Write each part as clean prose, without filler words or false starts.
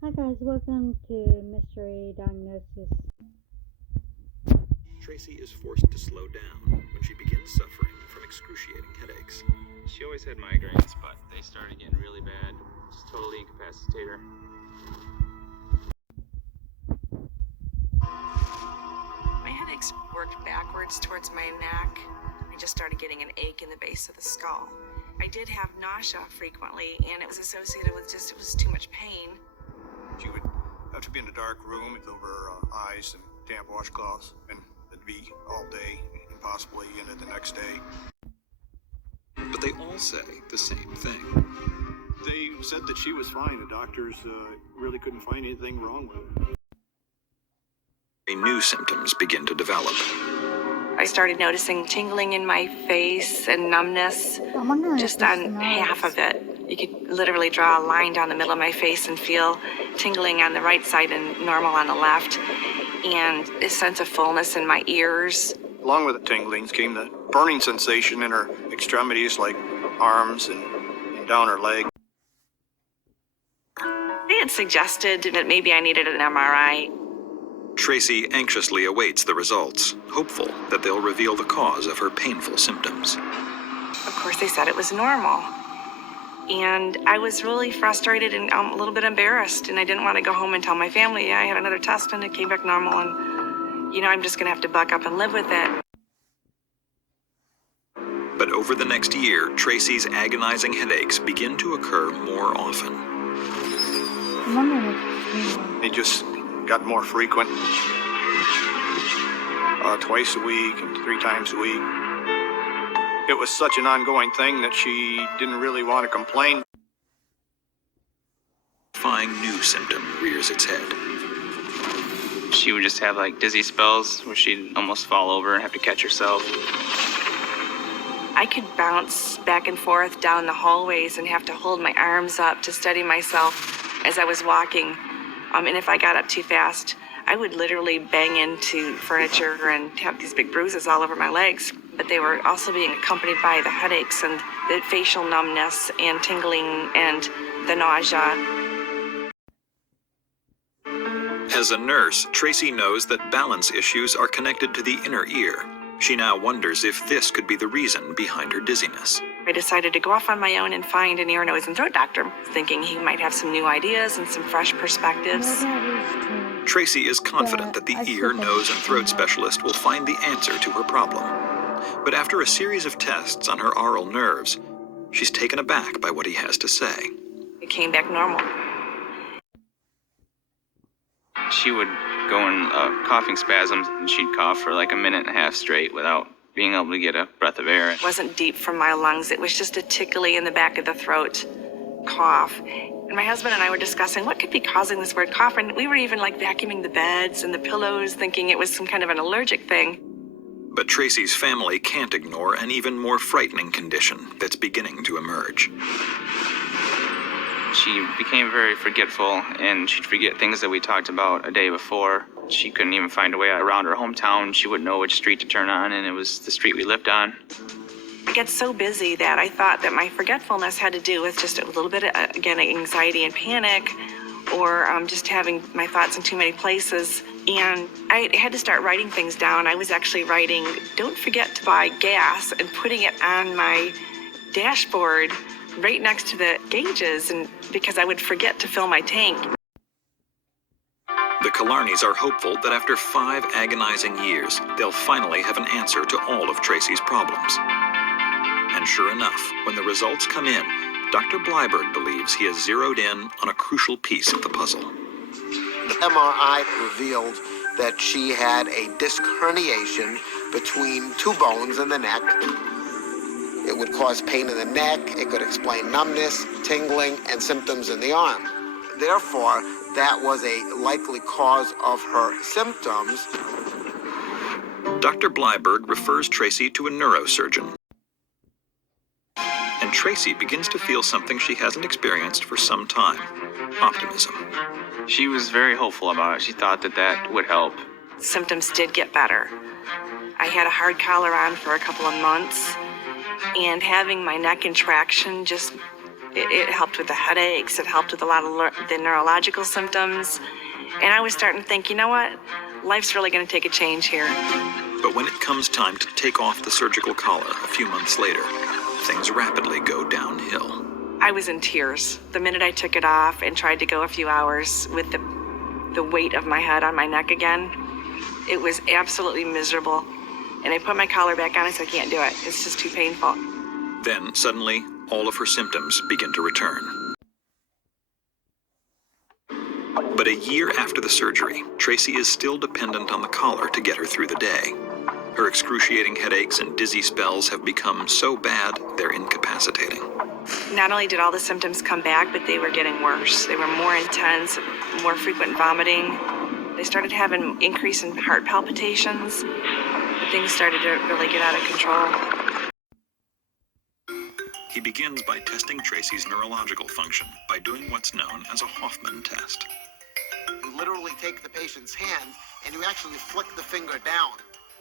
Hi guys, welcome to Mystery Diagnosis. Tracy is forced to slow down when she begins suffering from excruciating headaches. She always had migraines, but they started getting really bad. Just totally incapacitated her. My headaches worked backwards towards my neck. I just started getting an ache in the base of the skull. I did have nausea frequently, and it was associated with it was too much pain. She would have to be in a dark room with over her eyes and damp washcloths, and it'd be all day and possibly into the next day. But they all say the same thing. They said that she was fine. The doctors really couldn't find anything wrong with her. New symptoms begin to develop. I started noticing tingling in my face and numbness just on half of it. You could literally draw a line down the middle of my face and feel tingling on the right side and normal on the left, and a sense of fullness in my ears. Along with the tinglings came the burning sensation in her extremities, like arms and down her leg. They had suggested that maybe I needed an MRI. Tracy anxiously awaits the results, hopeful that they'll reveal the cause of her painful symptoms. Of course, they said it was normal. And I was really frustrated and a little bit embarrassed, and I didn't want to go home and tell my family, I had another test and it came back normal, and, I'm just going to have to buck up and live with it. But over the next year, Tracy's agonizing headaches begin to occur more often. They just got more frequent, twice a week and 3 times a week. It was such an ongoing thing that she didn't really want to complain. Terrifying new symptom rears its head. She would just have like dizzy spells where she'd almost fall over and have to catch herself. I could bounce back and forth down the hallways and have to hold my arms up to steady myself as I was walking. And if I got up too fast, I would literally bang into furniture and have these big bruises all over my legs. But they were also being accompanied by the headaches and the facial numbness and tingling and the nausea. As a nurse, Tracy knows that balance issues are connected to the inner ear. She now wonders if this could be the reason behind her dizziness. I decided to go off on my own and find an ear, nose, and throat doctor, thinking he might have some new ideas and some fresh perspectives. Tracy is confident that the ear, nose, and throat specialist will find the answer to her problem. But after a series of tests on her aural nerves, she's taken aback by what he has to say. It came back normal. She would go in coughing spasms, and she'd cough for like a minute and a half straight without being able to get a breath of air. It wasn't deep from my lungs. It was just a tickly in the back of the throat cough. And my husband and I were discussing what could be causing this weird cough. And we were even like vacuuming the beds and the pillows, thinking it was some kind of an allergic thing. But Tracy's family can't ignore an even more frightening condition that's beginning to emerge. She became very forgetful, and she'd forget things that we talked about a day before. She couldn't even find a way around her hometown. She wouldn't know which street to turn on, and it was the street we lived on. I get so busy that I thought that my forgetfulness had to do with just a little bit of, again, anxiety and panic, or just having my thoughts in too many places. And I had to start writing things down. I was actually writing, don't forget to buy gas, and putting it on my dashboard right next to the gauges, and because I would forget to fill my tank. The Killarneys are hopeful that after 5 agonizing years, they'll finally have an answer to all of Tracy's problems. And sure enough, when the results come in, Dr. Bleiberg believes he has zeroed in on a crucial piece of the puzzle. The MRI revealed that she had a disc herniation between 2 bones in the neck. It would cause pain in the neck. It could explain numbness, tingling, and symptoms in the arm. Therefore, that was a likely cause of her symptoms. Dr. Bleiberg refers Tracy to a neurosurgeon. And Tracy begins to feel something she hasn't experienced for some time: optimism. She was very hopeful about it. She thought that would help. Symptoms did get better. I had a hard collar on for a couple of months, and having my neck in traction just It helped with the headaches. It helped with a lot of the neurological symptoms. And I was starting to think, you know what? Life's really going to take a change here. But when it comes time to take off the surgical collar a few months later, things rapidly go downhill. I was in tears the minute I took it off and tried to go a few hours with the weight of my head on my neck again. It was absolutely miserable. And I put my collar back on and said, I can't do it. It's just too painful. Then, suddenly, all of her symptoms begin to return. But a year after the surgery, Tracy is still dependent on the collar to get her through the day. Her excruciating headaches and dizzy spells have become so bad, they're incapacitating. Not only did all the symptoms come back, but they were getting worse. They were more intense, more frequent vomiting. They started having increase in heart palpitations. Things started to really get out of control. He begins by testing Tracy's neurological function by doing what's known as a Hoffman test. You literally take the patient's hand and you actually flick the finger down.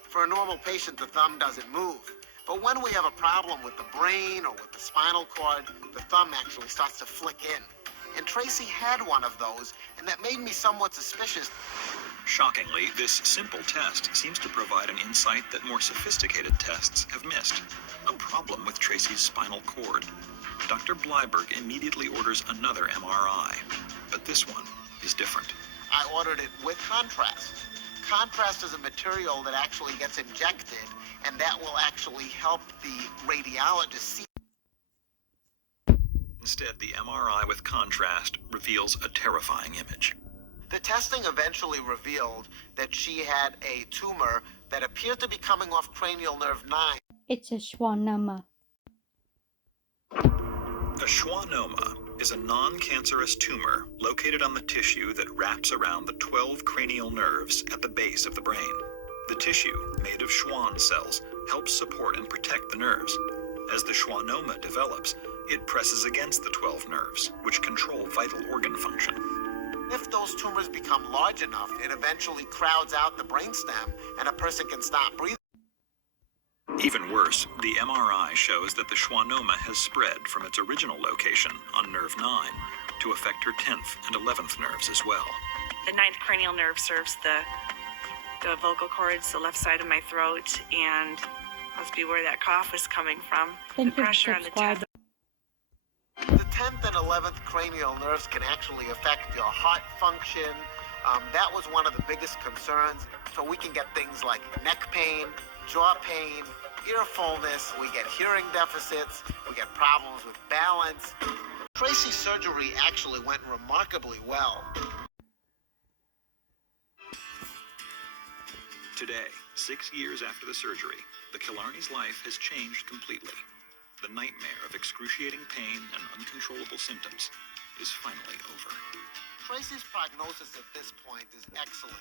For a normal patient, the thumb doesn't move. But when we have a problem with the brain or with the spinal cord, the thumb actually starts to flick in. And Tracy had one of those, and that made me somewhat suspicious. Shockingly, this simple test seems to provide an insight that more sophisticated tests have missed. A problem with Tracy's spinal cord. Dr. Bleiberg immediately orders another MRI, but this one is different. I ordered it with contrast. Contrast is a material that actually gets injected, and that will actually help the radiologist see. Instead, the MRI with contrast reveals a terrifying image. The testing eventually revealed that she had a tumor that appeared to be coming off cranial nerve 9. It's a Schwannoma. A schwannoma is a non-cancerous tumor located on the tissue that wraps around the 12 cranial nerves at the base of the brain. The tissue, made of Schwann cells, helps support and protect the nerves. As the schwannoma develops, it presses against the 12 nerves, which control vital organ function. If those tumors become large enough, it eventually crowds out the brainstem and a person can stop breathing. Even worse, the MRI shows that the schwannoma has spread from its original location on nerve 9 to affect her 10th and 11th nerves as well. The 9th cranial nerve serves the vocal cords, the left side of my throat, and must be where that cough is coming from. Thank the you pressure for on the subscribing. The 10th and 11th cranial nerves can actually affect your heart function. That was one of the biggest concerns. So we can get things like neck pain, jaw pain, ear fullness, we get hearing deficits, we get problems with balance. Tracy's surgery actually went remarkably well. Today, 6 years after the surgery, the Killarney's life has changed completely. The nightmare of excruciating pain and uncontrollable symptoms is finally over. Tracy's prognosis at this point is excellent.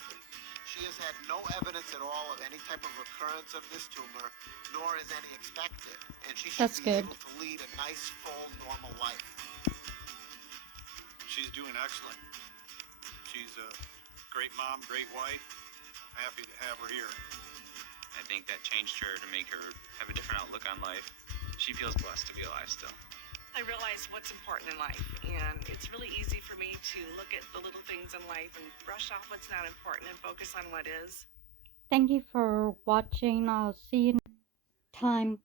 She has had no evidence at all of any type of recurrence of this tumor, nor is any expected, and she should That's be good. able to lead a nice, full, normal life. She's doing excellent. She's a great mom, great wife. I'm happy to have her here. I think that changed her to make her have a different outlook on life. She feels blessed to be alive still. I realize what's important in life, and it's really easy for me to look at the little things in life and brush off what's not important and focus on what is. Thank you for watching. I'll see you next time.